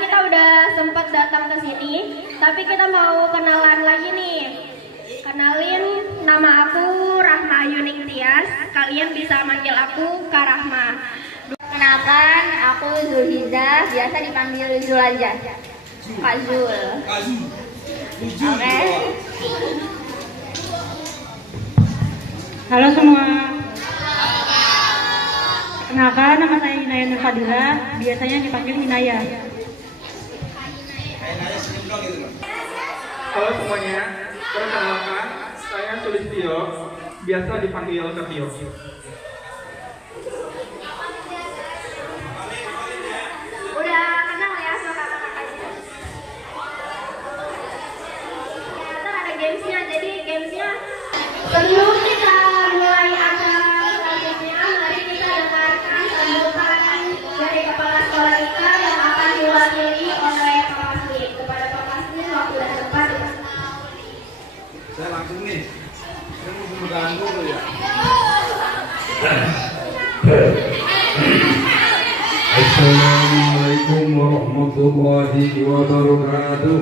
kita udah sempat datang ke sini, tapi kita mau kenalan lagi nih. Kenalin, nama aku Rahma Yuning Tias. Kalian bisa manggil aku Kak Rahma. Kenalkan, aku Zulhiza, biasa dipanggil Zulaja. Kak Zul. Oke. Halo semua. Kenalkan, nama saya Hinaya Nur Fadila, biasanya dipanggil Hinaya. Halo semuanya, perkenalkan, saya Sulistio, biasa dipanggil Ketio. Udah kenal ya sama kakak-kakaknya? Ntar ada gamesnya, jadi gamesnya sebelum kita mulai acara selanjutnya, mari kita dengarkan sambutan dari kepala sekolah kita yang akan diwakili oleh Pak Pasli. Kepada Pak Pasli, waktu dan tempat. Saya langsung nih, saya mau mengganggu tuh ya. Assalamualaikum warahmatullahi wabarakatuh.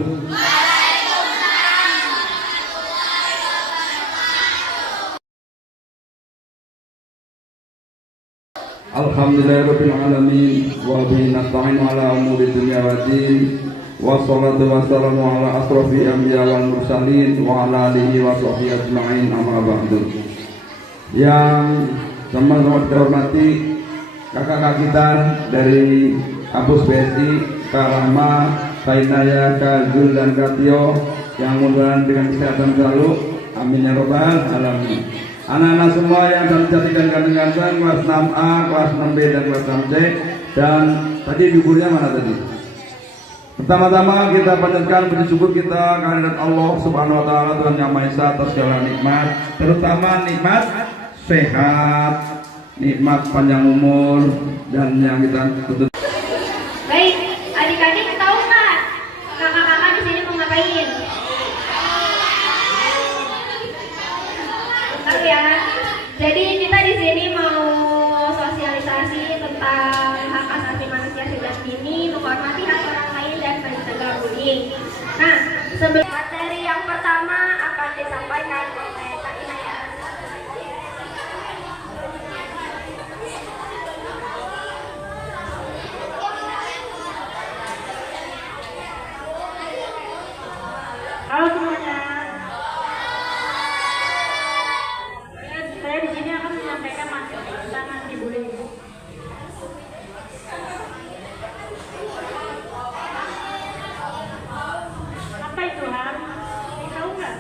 Alhamdulillahirabbil alamin wa bihi nasta'inu ala umuri dunya waddin. Wassalatu wassalamu ala asrofil anbiya wal mursalin wa ala alihi wa sahbihi ajma'in, amma ba'du. Yang sama-sama kita hormati kakak-kakak kita dari kampus BSI, Kak Rahma, Kak Hinaya, Kak Zul, dan Kak Tio, yang mudah-mudahan dengan kesehatan selalu, amin ya robbal alamin. Anak-anak semua yang kami cantikkan ganteng-ganteng, kelas 6A, kelas 6B, dan kelas 6C. Dan tadi gurunya mana tadi? Pertama-tama kita panjatkan puji syukur kita kehadirat Allah Subhanahu wa taala, Tuhan Yang Maha Esa, atas segala nikmat, terutama nikmat sehat, nikmat panjang umur, dan yang kita tuntut. Baik, adik-adik tahu nggak kakak-kakak di sini mau ngapain? Tahu ya. Jadi kita di sini mau sosialisasi tentang hak asasi manusia sejak dini, menghormati hak orang lain dan mencegah bullying. Nah, sebelum materi yang pertama akan disampaikan oleh Kak Inaya. Halo semuanya. Saya di sini akan menyampaikan materi tentang anti bullying. Apa itu Ham? Tahu nggak?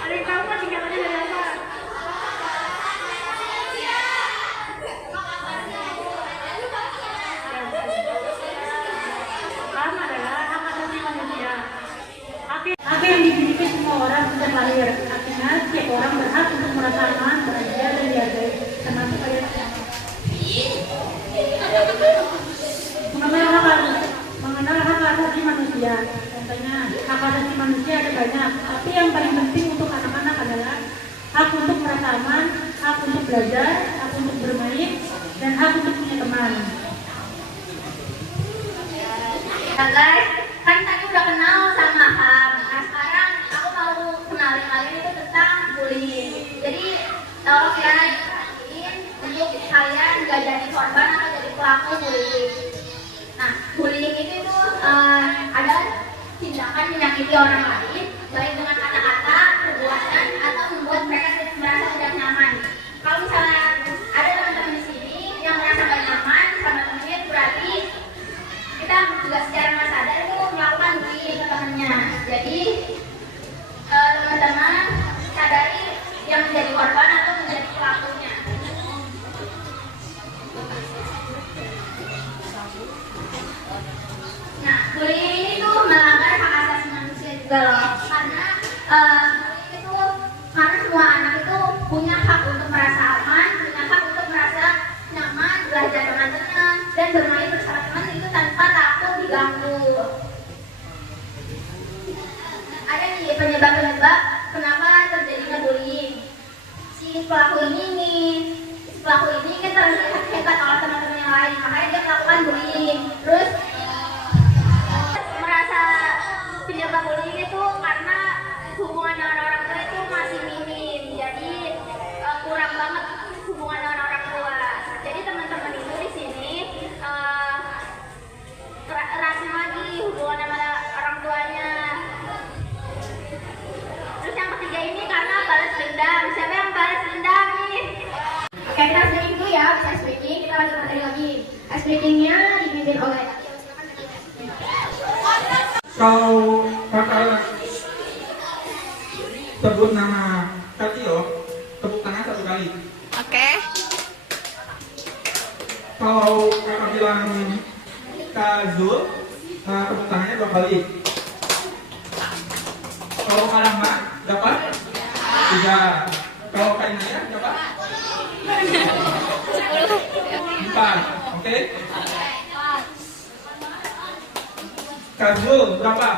Ada yang tahu nggak singkatannya dari apa? HAM adalah hak asasi manusia. Hak yang dimiliki semua orang sejak lahir. Artinya setiap orang berhak untuk merasa aman, bahagia, dan dihargai, termasuk ayat mengenal hak asasi manusia. Contohnya, hak asasi manusia ada banyak, tapi yang paling penting untuk anak-anak adalah hak untuk merasa aman, hak untuk belajar, hak untuk bermain, dan hak untuk punya teman. Nah guys, kan tadi udah kenal sama HAM. Nah sekarang aku mau kenalin lagi itu tentang bullying. Jadi tolong ya diperhatiin untuk kalian gak jadi korban atau jadi pelaku bullying. Nah bullying itu adalah tindakan menyakiti orang lain, baik dengan kata-kata, perbuatan, atau membuat mereka merasa tidak nyaman. Kalau misalnya ada teman-teman di sini yang merasa gak nyaman sama temennya, berarti kita juga secara nggak sadar itu melakukan bullying ke temannya. Jadi teman-teman sadari yang menjadi korban atau menjadi pelakunya. Nah, bullying ini tuh melanggar hak asasi manusia juga loh, karena semua anak itu punya hak untuk merasa aman, punya hak untuk merasa nyaman, belajar dengan tenang, dan bermain bersama teman itu tanpa takut diganggu. Ada nih penyebab-penyebab kenapa terjadinya bullying. Si pelaku bullying. Pelaku ini kan terlihat hebat oleh teman-teman yang lain, makanya dia melakukan bullying. Terus merasa penyebab bullying itu karena hubungan dengan orang tua itu masih minim, jadi kurang banget hubungan dengan orang tua. Jadi teman-teman itu di sini eratkan lagi hubungan sama orang tuanya. Terus yang ketiga ini karena balas dendam. Siapa yang balas dendam nih? Oke, kita breaking dulu ya, bisa ice breaking. Kita lanjut materi lagi. Ice breakingnya dipimpin oleh Kalau kakak sebut nama Kak Tio, tepuk tangan 1 kali. Oke. Kalau kakak bilang Kak Zul, tepuk tangannya 2 kali. Kalau Kak Rahma dapat 3. Kalau Kak Inaya dapat 4. Oke? Kak Zul berapa?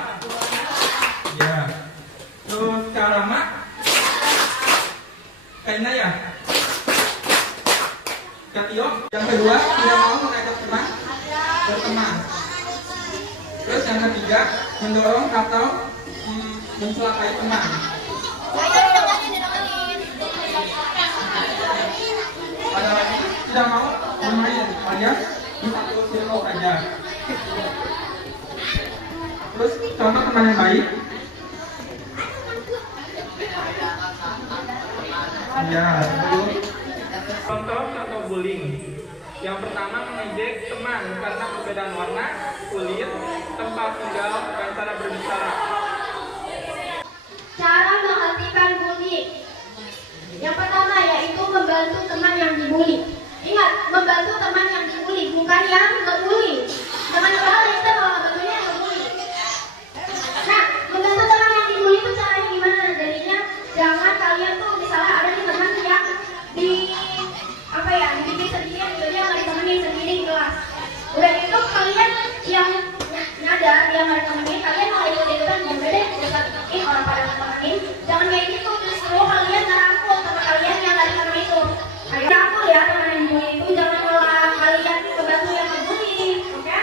Ya. Terus Kak Rahma, Kak Inaya, Kak Tio. Yang kedua tidak mau mengajak teman berteman. Terus yang ketiga mendorong atau mencelakai teman. Ada lagi tidak mau bermain alias di satu circle saja. Terus contoh teman yang baik. Ya, contoh bullying. Yang pertama mengejek teman karena perbedaan warna, kulit, tempat tinggal, dan cara berbicara. cara menghentikan bullying. Yang pertama yaitu membantu teman yang dibully. Ingat, membantu teman yang dibully, bukan yang ngebully. Teman yang lain kita malah bantunya yang ngebully. Nah, membantu teman yang dibully itu caranya gimana? Jadinya jangan kalian tuh misalnya ada nih teman yang dibikin sendirian, jadi yang nggak ditemenin sendiri di kelas. Udah itu kalian yang nyadar, yang nggak ditemenin, kalian malah ikut-ikutan, ya udah deh, deketin orang pada ditemenin. Jangan kayak gitu, justru kalian ngerangkul teman kalian yang nggak ditemenin itu. Ayo rangkul ya teman yang dibully itu, jangan malah kalian membantu yang dibully, oke?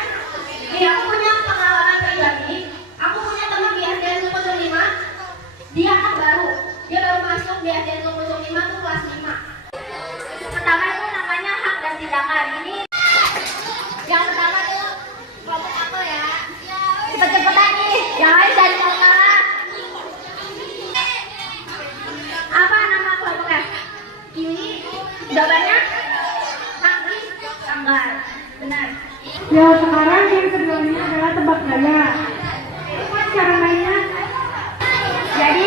Nih aku punya pengalaman pribadi, aku punya teman di SD 05, dia anak baru, dia baru masuk di SD 05 tuh kelas 5. Pertama itu namanya hak dan tindakan. Ini yang pertama itu kelompok aku ya. Cepet-cepetan nih, yang lain jangan kalah. Apa nama kelompoknya? Ini jawabannya tanggal, tanggal. Benar. Ya, sekarang yang keduanya adalah tebak gaya. Cara mainnya. Jadi